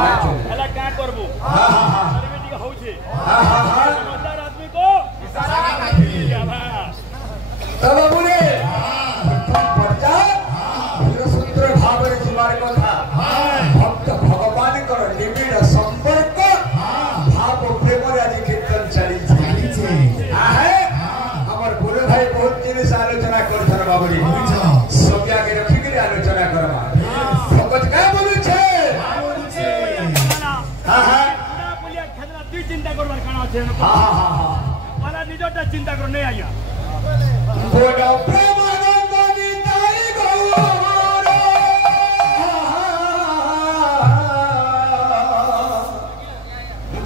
एला क्या करबो अरे बेटी हो छे समझदार आदमी को इशारा काफी क्या बात तब बोले प्रजा वीरसूत्र भावरे जीवार कथा भक्त भगवान कर निबिड़ संपर्क भाव प्रेम रे आज कीर्तन चली आहे हमर गुरु भाई बहुत जिनिस आलोचना करथन बाबुरी सब आगे रखि के आलोचना करबा भगत का बोलु छे हां हां ना बोलिया खेदरा दुई चिंता करबार काना छे हां हां हां वाला निजोटा चिंता कर नै आया बोलो प्रेमानंद निताई गौर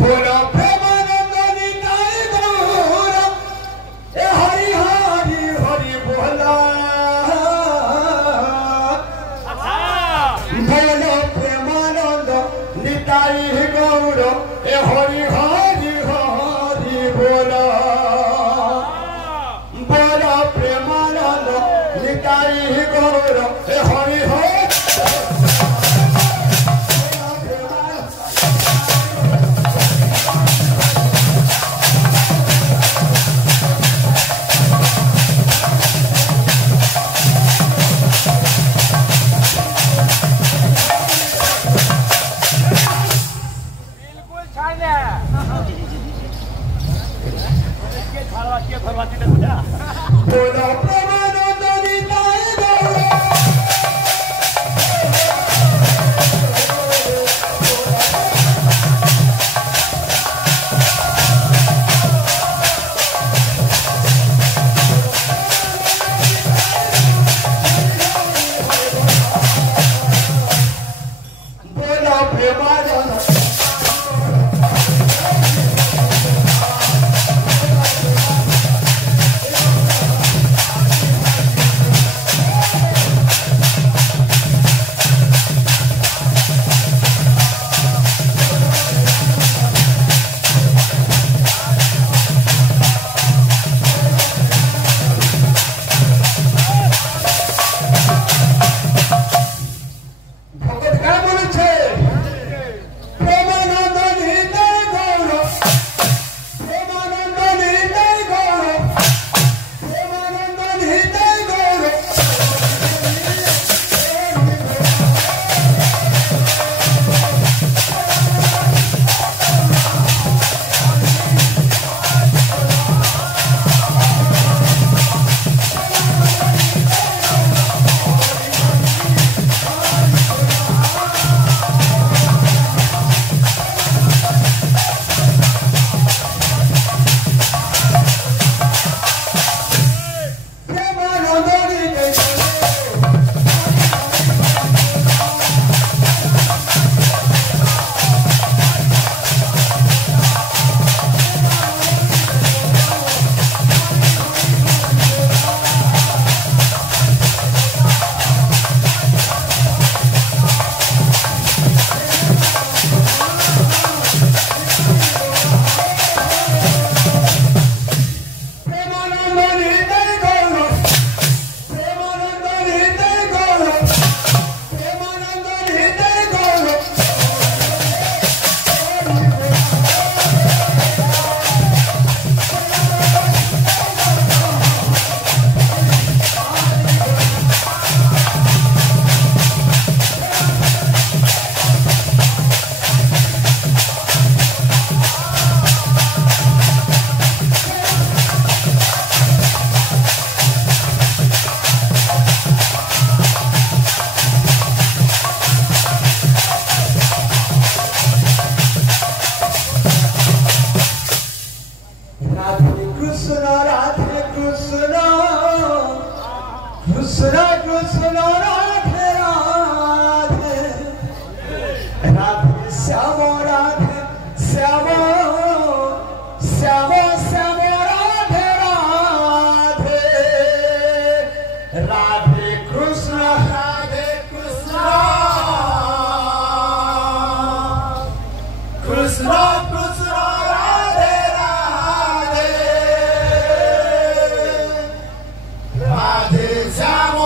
बोलो प्रेमानंद निताई गौर ए हरि हरि हरि बोला बोलो प्रेमानंद निताई गौर ए हरि हरि हरि बोला बोला प्रेमानंद निताई गौर हे हरि हरि बिल्कुल छाड़ दे इसके छाड़वा के भरवाती ने पूछा बोला प्रेमानंद निताई गौर बोला प्रेमानंद भगत का बोलु छे प्रेमानंद निताई गौर प्रेमानंद निताई गौर प्रेमानंद निताई गौर प्रेमानंद निताई प्रेमानंद निताई गौर प्रेमानंद निताई गौर प्रेमानंद निताई गौर राधे कृष्ण राधे कृष्ण कृष्ण कृष्ण राधे राधे राधे श्याम राधे श्याम श्याम श्याम राधे राधे राधे कृष्ण कृष्ण कृष्ण राधे राधे राधे श्याम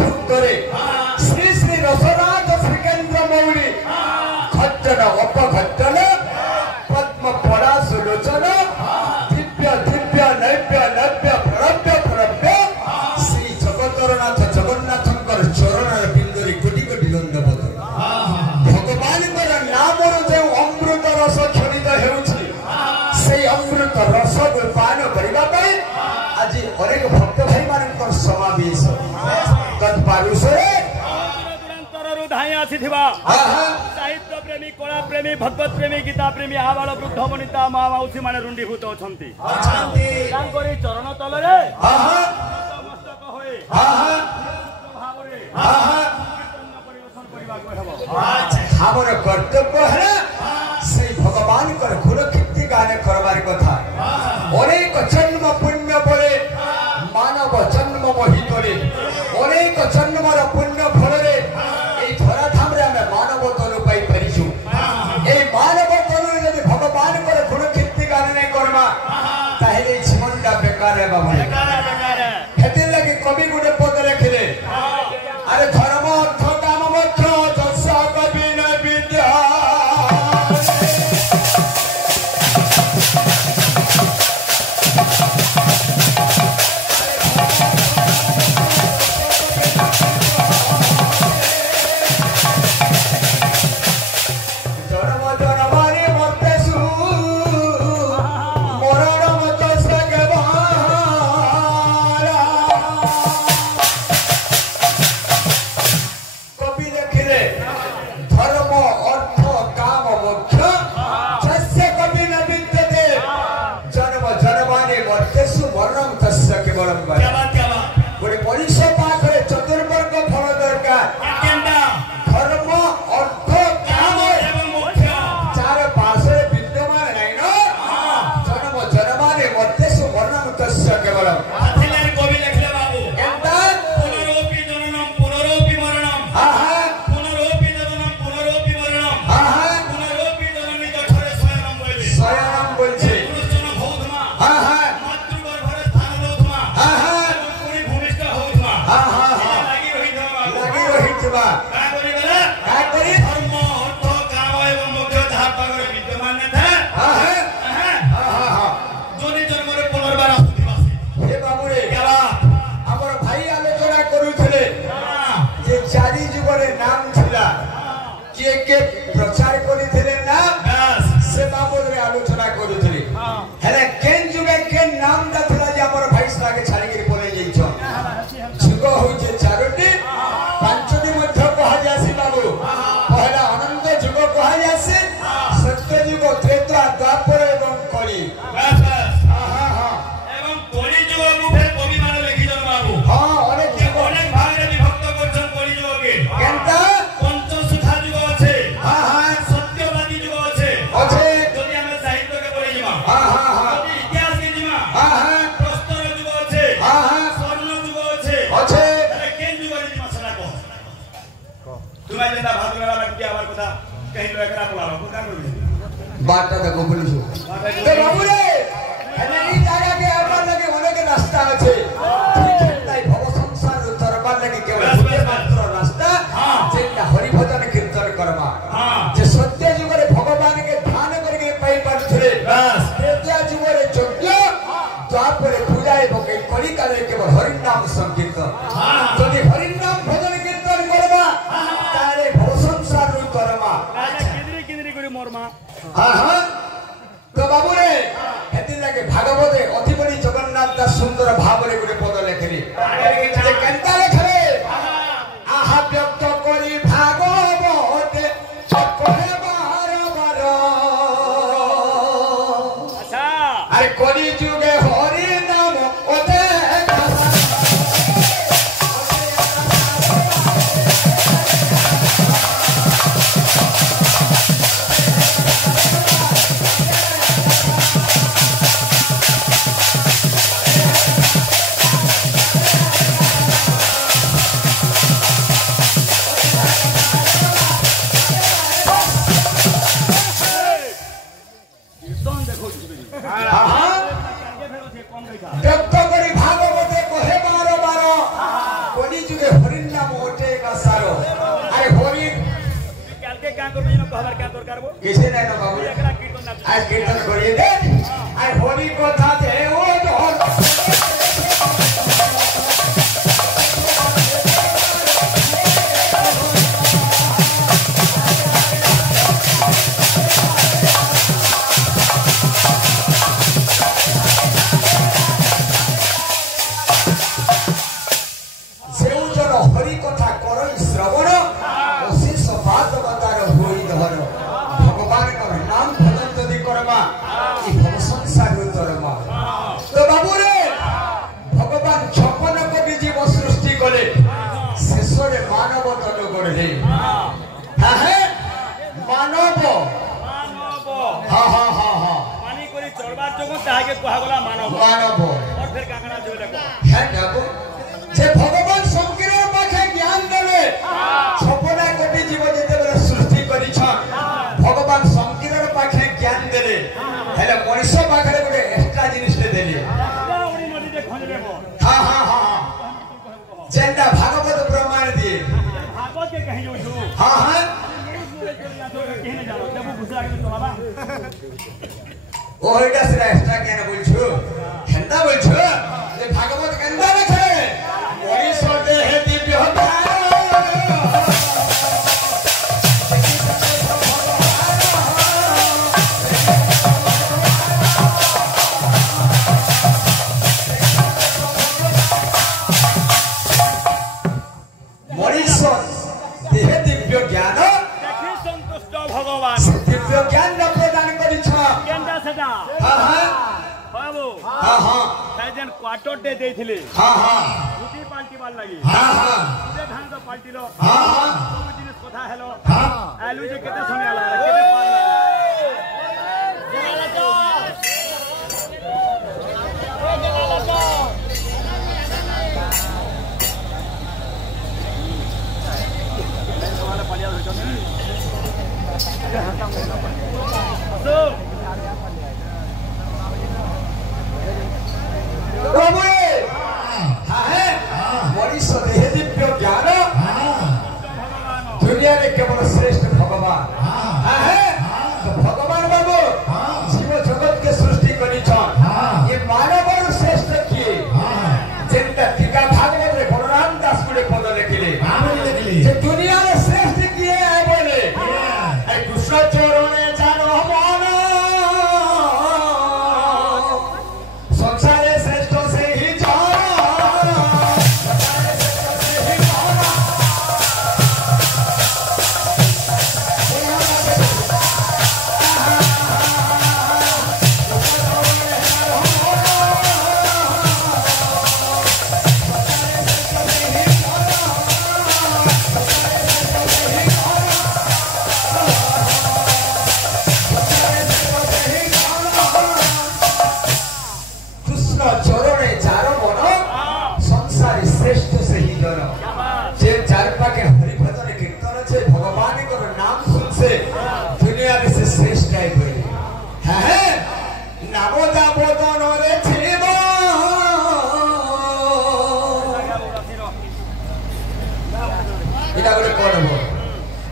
मुहूर्तरे श्री श्री रसराज श्रीकेन्द्र मौली घट्टन अपघट्टन पद्म पड़ा सुलोचन दिव्य दिव्य नैव्य नव्य प्ररव्य प्ररव्य श्री जगतरनाथ जगन्नाथंकर चरण बिंदुरी कोटि कोटि दंडवत भगवान नाम जो अमृत रस क्षणित होउछि से अमृत रस पान करने आज अनेक भक्त भाई मान समावेश तत्पारुषे साहित्य प्रेमी कला प्रेमी भगवत प्रेमी गीता प्रेमी आबाल वृद्ध वनिता माँ मौसी मान रुंडीभूत अच्छा चरण तल मस्तक हुए हमर कर्तव्य है से भगवान कर गुणकीर्ति गान करबार कथा अनेक जन्म पुण्य फले मानव जन्म महितरे अनेक जन्मर पुण्य फलरे ए धराधाम रे हमें मानव तनु पाई परिछु ए मानव तनु यदि भगवान कर गुणकीर्ति गान नहीं करबा ताहेले जीवनटा बेकार है बाबू हेते लगे कवि गुणे पद रखले अरे धर्म अर्थ काम मोक्ष जसा कवि न विद्या प्रचार करिथिले ना से बाबद रे आलोचना करूथिले हेले केन जुगे केन नाम दथला जे हमर भाई सागे छाड़ी के पले जइछो जुग होइछे चारोटी पांचटी मध्य कहा जासी बाबू पहला अनंत जुग कहा जासी सत्य जुग त्रेता द्वापर एवं कली एवं कली जुग को फिर कवि मान लिखि दन बाबू हां अनेक भाग रे विभक्त करछन कली जुग के केनता बाटा देखो पुलिस तो बाबू रे अने ई जागा के आबार लगे होने के रास्ता আছে ठीक নাই ভব সংসার দরবার লাগে কেবল মাত্র রাস্তা যেটা হরি ভজন কীর্তন করবা যে সত্য যুগরে ভগবান के ध्यान करके पाई पाथरे बस त्रेता যুগরে যজ্ঞ দ্বাপরে পূজা এবং কলি কালে কেবল হরি নাম সংকীর্তন যদি হরি নাম ভজন কীর্তন করবা তারে ভব সংসার করবা কিদরি কিদরি করে মরমা हाँ तो बाबू रे हेति लगे भागवते अति बड़ी जगन्नाथ दास सुंदर भाव रे गुरे पद लेखली जे केनता लेखले आहा व्यक्त करी भागवते चक्रे बाहर बार अच्छा अरे कली जुगे हरि नाम ओते ତାଙ୍କର ଦିନ କହିବାର क्या ଦରକାର ବୋ किसी नहीं ना बाबू एकला कीर्तन नाच आज कीर्तन करिए दे आज होली कथा दे ओ जो हरि कथा करई श्रवण अशेष बात बतार होई धर भगवान का नाम भजन जदि करमा ई भव संसार उतरमा तो बाबू रे भगवान 56 कोटी जीव सृष्टि कले शेष रे मानव तन गढ़े हां है मानव हां हां हां हां पानी करी चढ़बार जगो ताके कहा गला मानव मानव और फिर काकड़ा जोले को है बाबू जे भगवान संकीर्ण पाखे ज्ञान देले 56 कोटी जीव जेते बेले सृष्टि करी छ भगवान संकीर्ण पाखे ज्ञान देले हेले मनुष्य पाखे गोटे एक्स्ट्रा जिनिस ले देले उड़ी नदी जे खंजरे को हां हां हां जेंदा भागवत प्रमाण दिए भागवत के कहि जो छु हां हां कहने जानो जब घुसरा के तो बाबा ओइटा से एक्स्ट्रा केना बोल छु केंदा बोल छु जे भागवत केंदा लिखे मनुष्य देह दिव्य ज्ञान देखि संतुष्ट भगवान दिव्य ज्ञान प्रदान करी छ केंदा सेटा हां हां बाबू हां हां साइजन क्वार्टर दे देथिले हां हां गुटी पाल्टी बाल लागि हां हां गुटे धान तो पाल्टी लो हां हां सब जिनिस कथा हेलो हां आलू जे केते समय आला केते पाल जला लगा वाला पालिया हो जाने प्रभु हां है मनुष्य देह दिव्य ज्ञान दुनिया रे केवल श्रेष्ठ भगवान हां है तो भगवान बाबू जीव जगत के सृष्टि करी छ ये मानव श्रेष्ठ किए जेंता टीका भागवत रे बलराम दास गुडे पद लिखिले जे दुनिया रे श्रेष्ठ किए है बोले ए कृष्ण चरणे जानो मन संसारे श्रेष्ठ से ही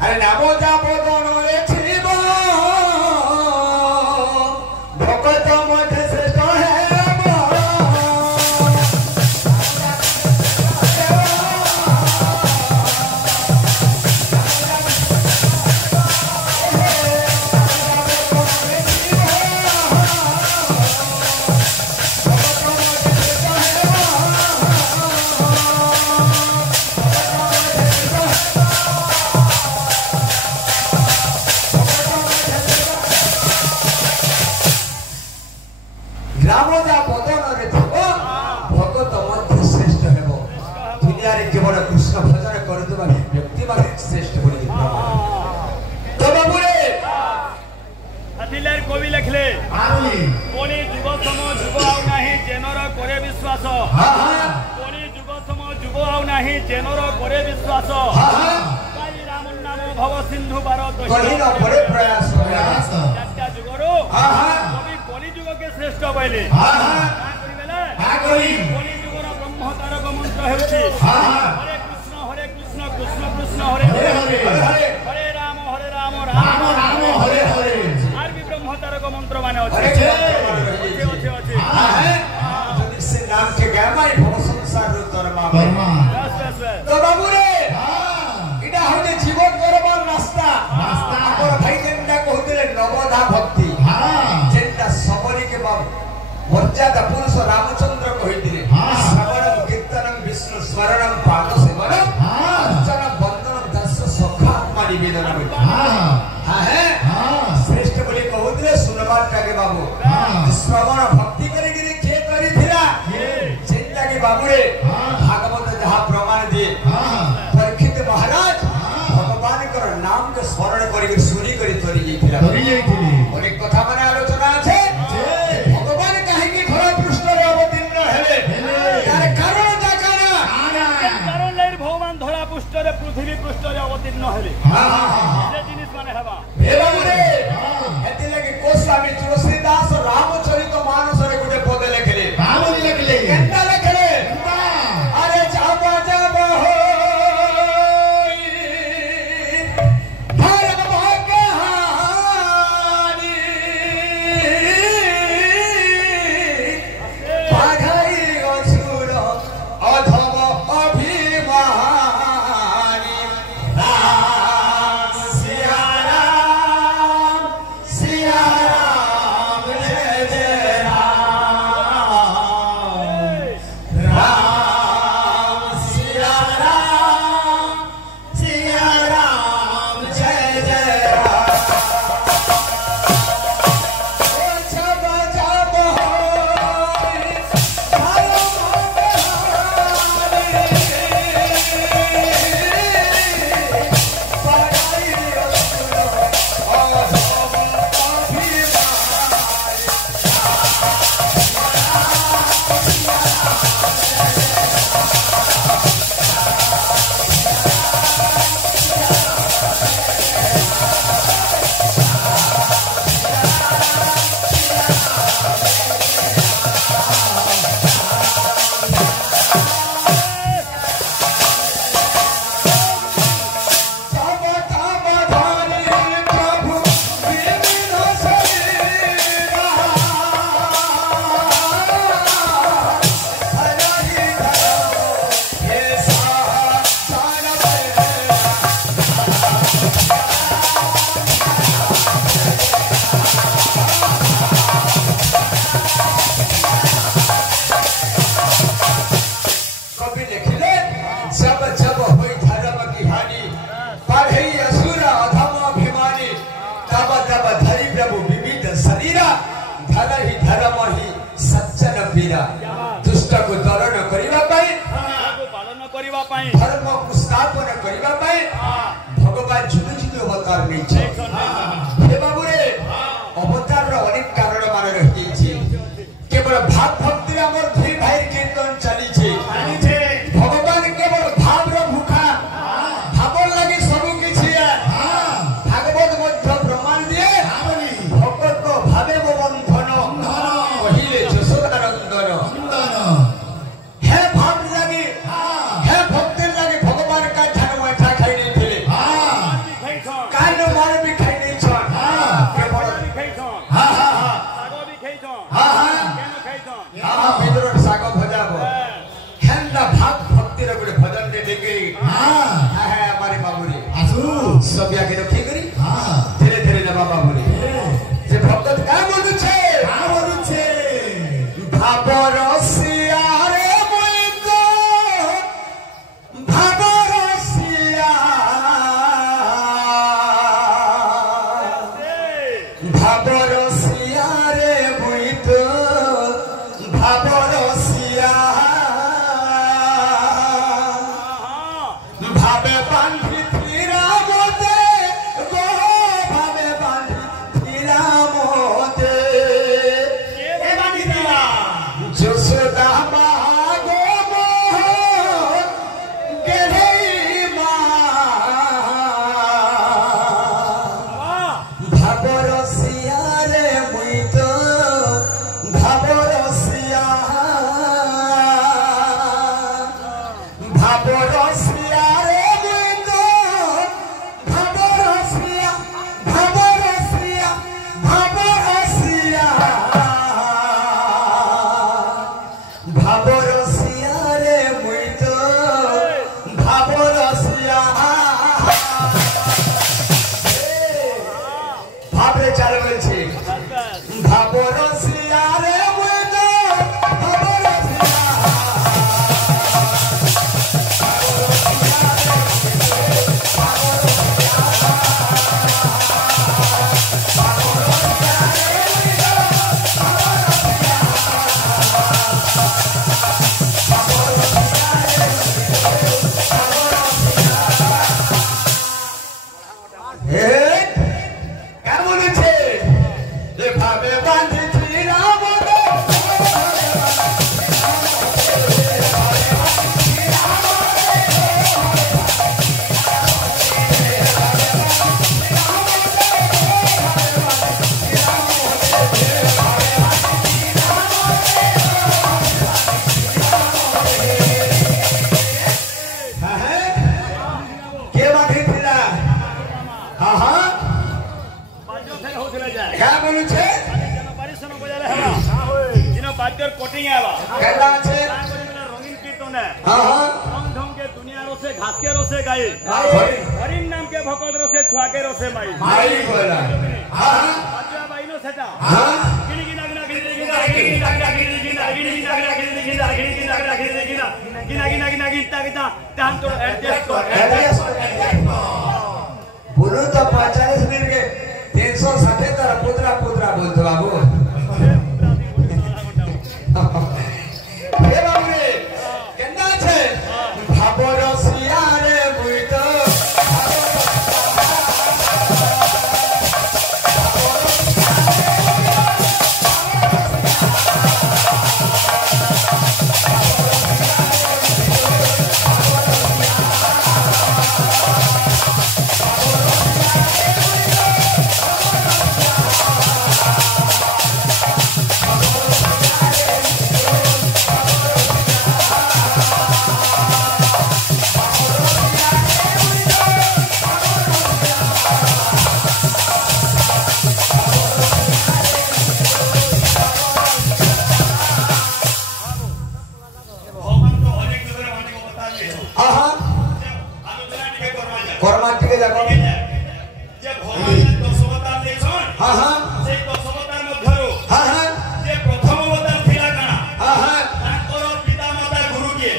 अरे नामो जापो दोनों रे छिबो भगत मध्य श्रेष्ठ है केवल कृष्ण भजन करदुबा व्यक्ति माने श्रेष्ठ बोली तो बाबूरे अतिलेर कवि लिखले आली कोनी जुग सम जुग आउ नाही जेनर करे विश्वास हां हां कोनी जुग सम जुग आउ नाही जेनर करे विश्वास हां हां काली राम नाम भव सिंधु बार तो कहीं न बड़े प्रयास जात्या जुगरो हां हां कवि कोनी जुग के श्रेष्ठ बोले हां हां का करिबेला हां करी कोनी जुगर ब्रह्म तारक मंत्र हेउची हां हां हरे कृष्ण कृष्ण कृष्ण हरे हरे हरे हरे राम राम निवेदन है श्रेष्ठ बोली कहते सुनबाटा के बाबू श्रवण भक्ति करके किए करिथिला चिंता के बाबू रे भागवत जहाँ प्रमाण दिए परीक्षित महाराज भगवान कर नाम के स्मरण करके सुनी करी तोरी जाइथिला अनेक कथा माने आलोचना আছে भगवान काहे की धरा पृष्ठ रे अवतीर्ण हेले यार कारण जाकाना कारण लाइर भगवान धरा पृष्ठ रे पृथ्वी पृष्ठ रे अवतीर्ण हेले जे जिनिस माने हेबा हे बाबू रे एति लगे गोस्वामी तुलसीदास रामचरित मानस रे गुटे पद लिखले केनता लिखले अरे जाबा जाबा हो धर्म कहानी बाधाई असुर अधम अभिमानी राम सिया राम जय जय राम सिया राम जय जय राम ओ जब जब होई धर्म कहानी बाधाई असुर अधम अभिमानी सावधानी प्रभु विविध शरीरा हरि धरो हे साधन कवि लिखले जब जब हुई धर्म की हानि पढ़े असुर अधम अभिमानी तब तब धरि प्रभु विविध शरीरा धर ही धर्म ही सज्जन वीरा दुष्ट को दलन करिवा पाई पालन करिवा पाई धर्म को स्थापन करिवा पाई भगवान जुग जुग अवतार नहीं छे हे बाबू रे अवतार रो अनेक कारण मान रही छी केवल भाव भक्ति हमर दुई भाई कीर्तन चली छी भगवान केवल भाव रो भूखा भावर लगी सब किछि भागवत मध्य प्रमाण दिए भगवत को भावे बंधन कहिले जशोदा नंदन हे भाव लगी हे भक्ति लगी भगवान का धन बैठा खाई नहीं थे कान मार भी खाई नहीं छन केवल भी खैछन हां हां सागो भी खैछन हां हां केन खैछन हां मित्र साग भजाबो हेंदा भाग भक्ति रे गुटे भजन दे देकरी हां है हमारे बाबूरी आसु सब याके रखी करी हां धीरे धीरे जमा बाबूरी जे भक्त का बोलु छे भाबरसिया रे मुई को भाबरसिया भाबरसिया रे मुई तो भाबरसिया भावे बांधी थीरा मोते गो भावे बांधी थीरा मोते के बांधी दिला जसोदा मागो मोह गेढ़ई भाबरसिया रे मुई तो भाबरसिया भाबरसिया रे मुई तो बोलुछे जन परिसन बजाले हवा जिन बाद्यर कोटिंग आवा केला छे रंगीन कीर्तन है हां हां रंग ढंग के दुनिया रोसे घास के रोसे गाई हरिन नाम के भगत रोसे छुआ के रोसे माई बोला हां बाजा बाइनो सेटा हां गिनी गिना गिना गिनी गिना गिनी गिना गिनी गिना गिनी गिना गिना गिनी गिना गिनी गिना गिनी गिना गिना गिना गिना गिना गिना तान तो एडजस्ट कर बोलो तो 45 मिनट के 360 तरह पुत्रा पुत्रा बोलतो बाबू हे बाबू रे केना छे भाबर सियारे बुइतो कर्मा टिके जाको जे भगवान 10 अवतार देछन हां हां से 10 अवतार मध्यरु हां हां जे प्रथम अवतार थिला काना हां हां ताकर पिता माता गुरु के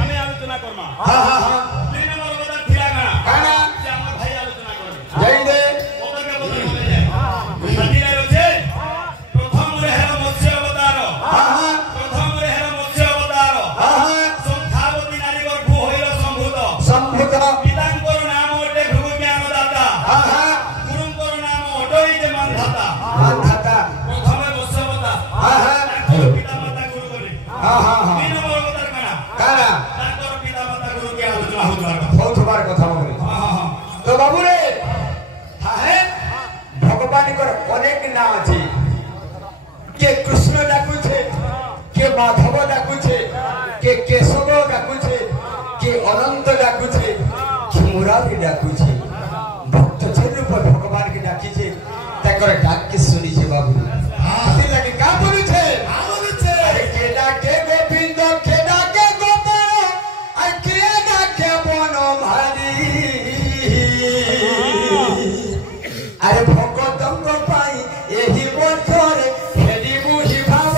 हमें आलोचना करमा हां हां हां 3 नंबर अवतार थिला काना जे हमर भाई आलोचना करबे जय दे ओकर के बदल बोले जाय हां दिला रे प्रथम रे हेर मत्स्य अवतार हां हां प्रथम रे हेर मत्स्य अवतार हां हां संखावती नारी गर्भ होइल संभूत संभूत पितांकर नाम ओटे भृगु ज्ञान दाता हां हां गुरुंकर नाम ओटोई जे मानधाता मानधाता प्रथमे वस्यवता हां हां ताकर पिता माता गुरु करे हां हां हां 3 नंबर अवतार काना ताकर पिता माता गुरु के आलोचना होतबार बहुत बार कथा बोले हां हां हां तो बाबू रे हां भगवान को अनेक नाम अछि के कृष्ण डाकू छे के माधव डाकू छे के केशव डाकू छे के अनंत डाकू छे के मुरारी डाकू छे भक्त जन पर भगवान के डाकी छे तकर डाक के सुनी छे बाबू हां लगे का बोलू छे अरे के डाके गोविंद के डाके गोपाल आ के डाके बनो भारी अरे भगतंग पाई एही बंधरे हेडी बुझी भाव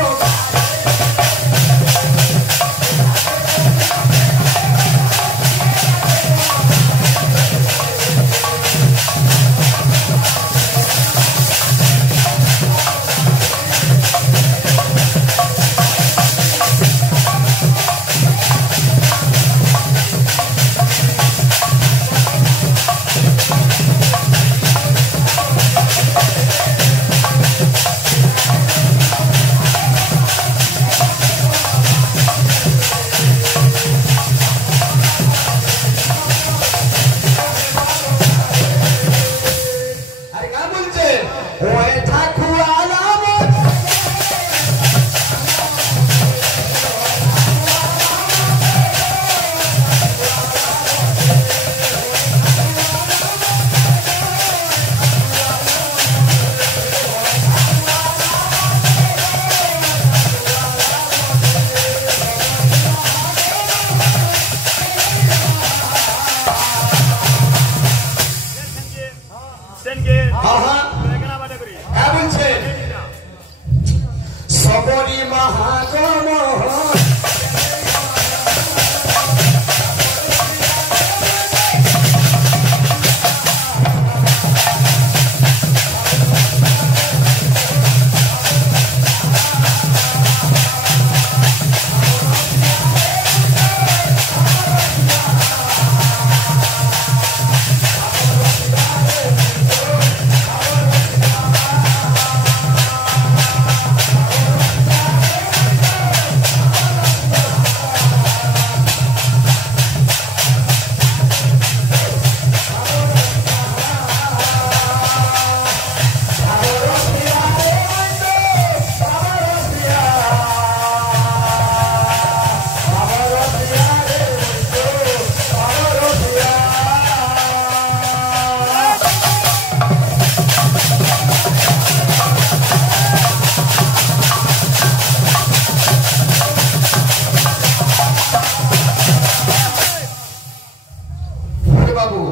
बाबू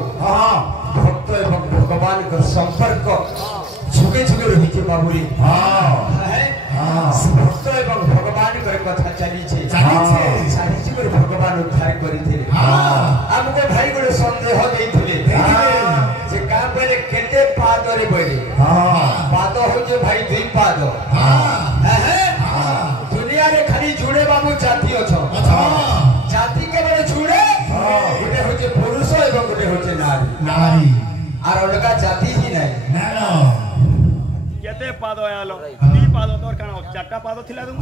भक्त एवं भगवान का संपर्क झुके झुके रही बाबू रे भक्त एवं भगवान कथा चली भगवान उद्धार करते आमको भाई गोटे सन्देह देते केते पाद रे बोले पाद हो भाई 2 पाद दुनिया रे खाली जुड़े बाबू जाति अच्छा जाति के बड़े जुड़े गोटे होचे पुरुष एवं गोटे होचे नारी आर अलगा जाति ही नहीं केते पाद आलो 2 पाद तोर काना 4टा पाद थिला तुम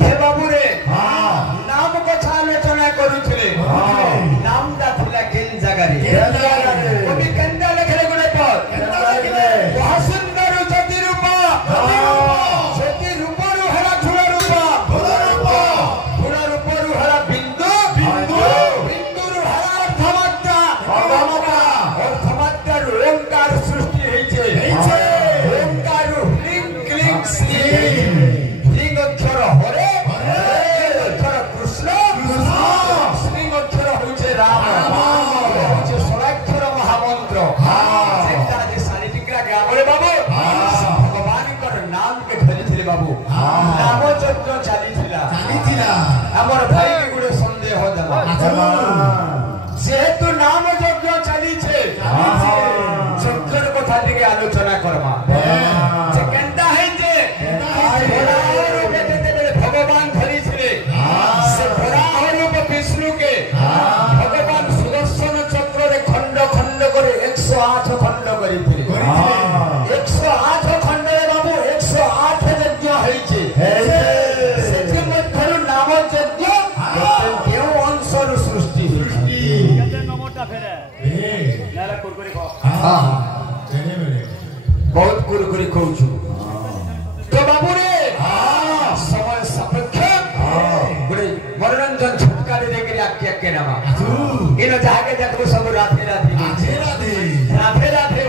हे बाबू रे नाम कथा आलोचना करूथिले नाम दा थिला केन जगह रे कवि कंदा लिखले गुणे पर बहुत सुंदर ज्योति रूप ज्योति रूप रु हरा थुरा रूप थुरा रूप रु हरा बिंदु बिंदु रु हरा अर्थमात्रा रु ओंकार सृष्टि हेचे ओंकार रु ह्रीं क्लीं श्रीं ह्रीं अक्षर हरे बाबू नाम यज्ञ चली हमर भाई के गुड़े संदेह देला जेहेतु नाम यज्ञ चली यज्ञर कथा टिके आलोचना करमा जे केनता है जे भगवान धरी से घोड़ा रूप विष्णु के भगवान सुदर्शन चक्र रे खंड खंड करे 108 खंड करी 108 खंड रे बाबू 108 यज्ञ होइছে सेति मध्यरु नाम यज्ञ केउ अंशर सृष्टि केते नंबरटा फेरे नाला कुरकुरी खा हां बहुत कुरकुरी खाउछु तो बाबू रे समय सापेक्ष बड़े मनोरंजन छुटकारे देके आके नामा इनो जाके देखो सब राधे राधे राधे राधे